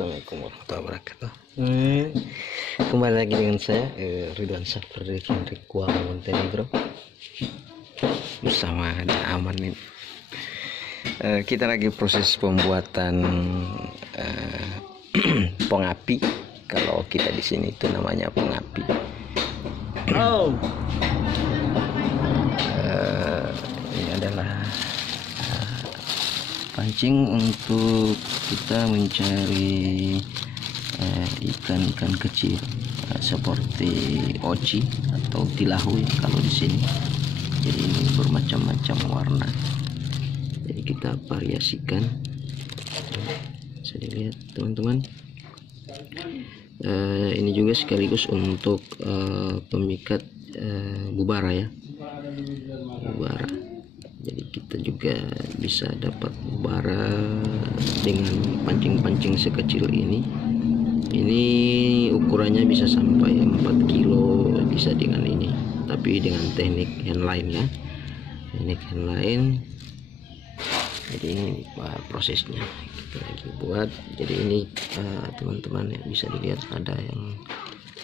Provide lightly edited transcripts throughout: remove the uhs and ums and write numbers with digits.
Assalamualaikum warahmatullahi wabarakatuh. Kembali lagi dengan saya Ridwan Safar dari TEHNIK Montenegro bersama Aman ini. Kita lagi proses pembuatan pongapi. Kalau kita di sini itu namanya pongapi. Ini adalah pancing untuk kita mencari ikan-ikan kecil seperti oci atau tilahu kalau di sini. Jadi ini bermacam-macam warna. Jadi kita variasikan. Bisa dilihat teman-teman. Ini juga sekaligus untuk pemikat bubara ya. Bubara. Jadi kita juga bisa dapat bubara dengan pancing-pancing sekecil ini. Ini ukurannya bisa sampai 4 kilo bisa dengan ini. Tapi dengan teknik handline ya. Teknik handline. Jadi ini prosesnya kita lagi buat. Jadi ini teman-teman ya, bisa dilihat ada yang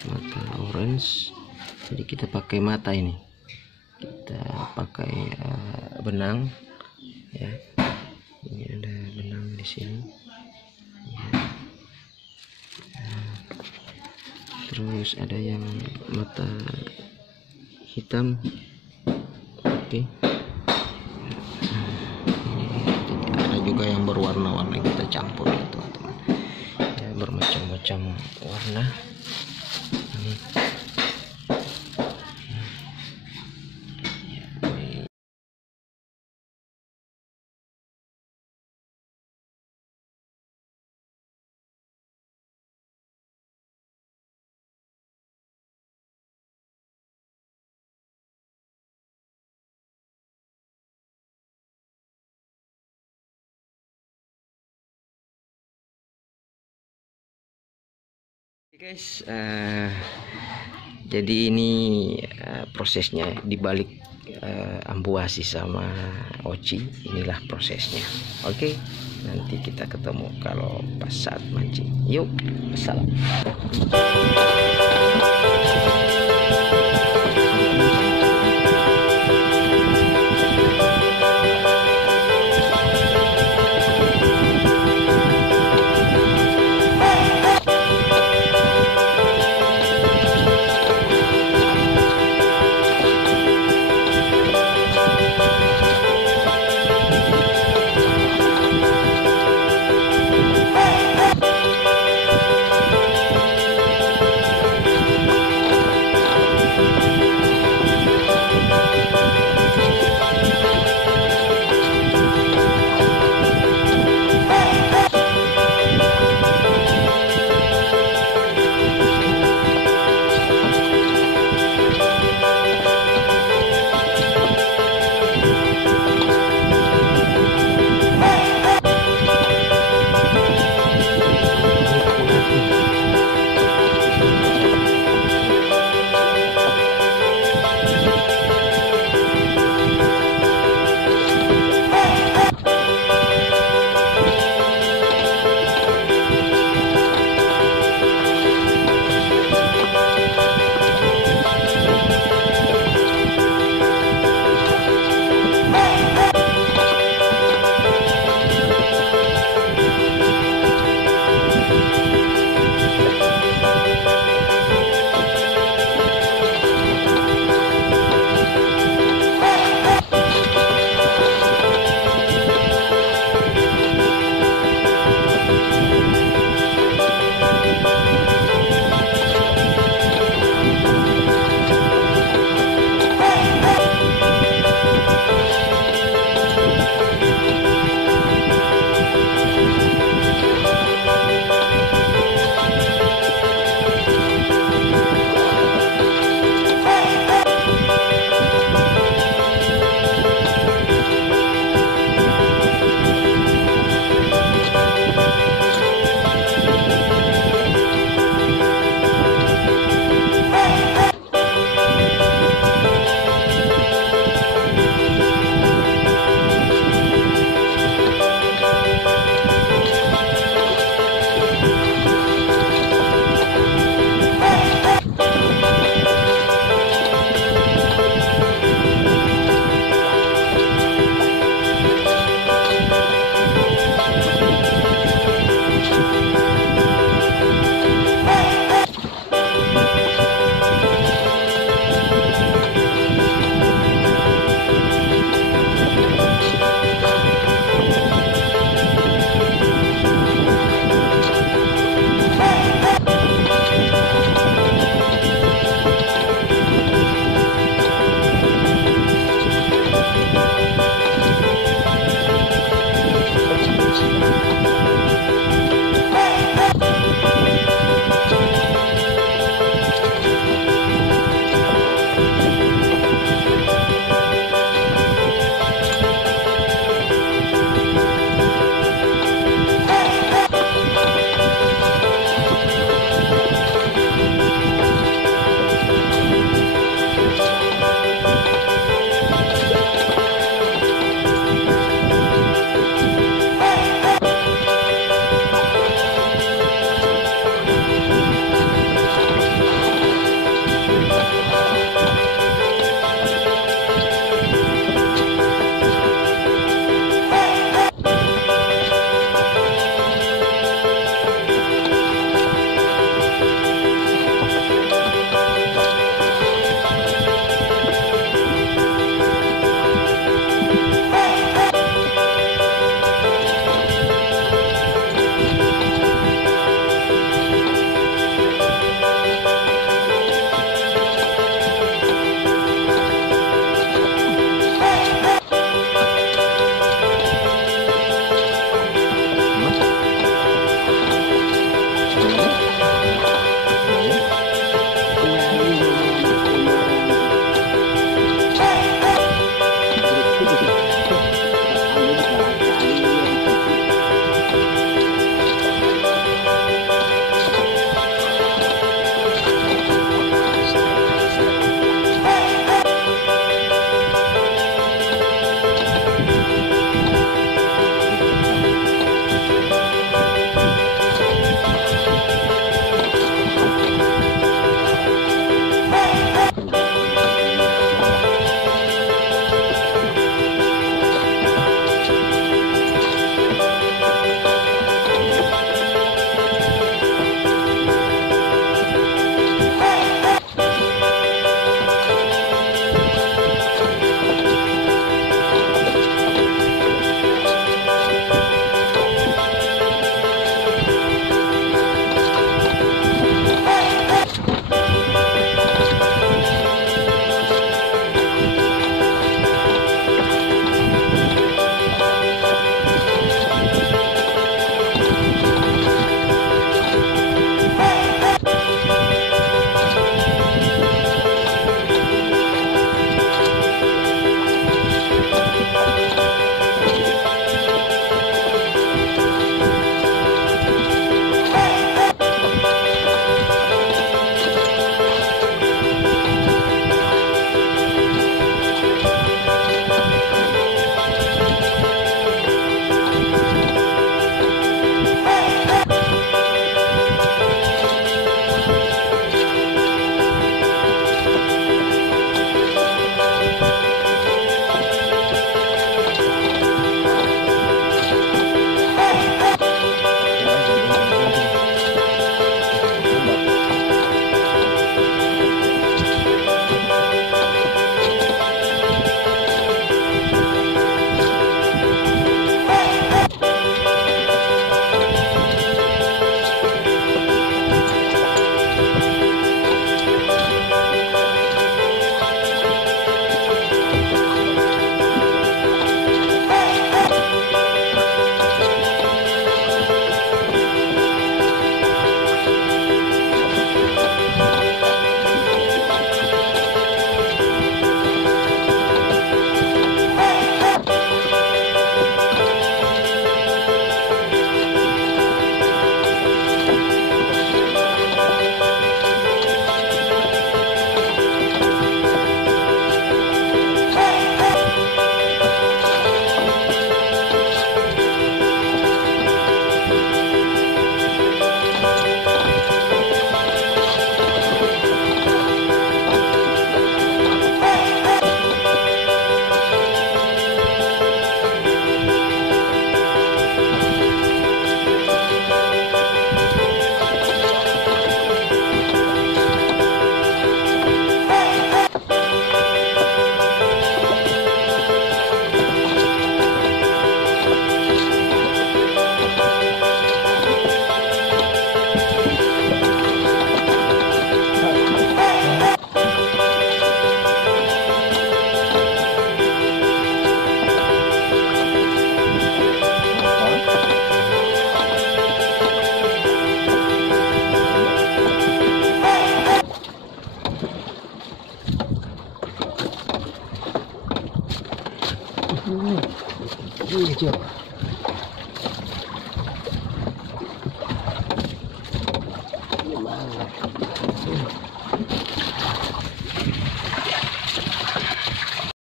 mata orange. Jadi kita pakai mata ini. Kita pakai benang ya. Ini ada benang di sini ya. Terus ada yang mata hitam. Oke. Ada juga yang berwarna-warna, kita campur ya teman-teman ya, bermacam-macam warna ini. Guys, jadi ini prosesnya dibalik ambuasi sama oci, inilah prosesnya. Oke, nanti kita ketemu kalau pas saat mancing. Yuk, assalam.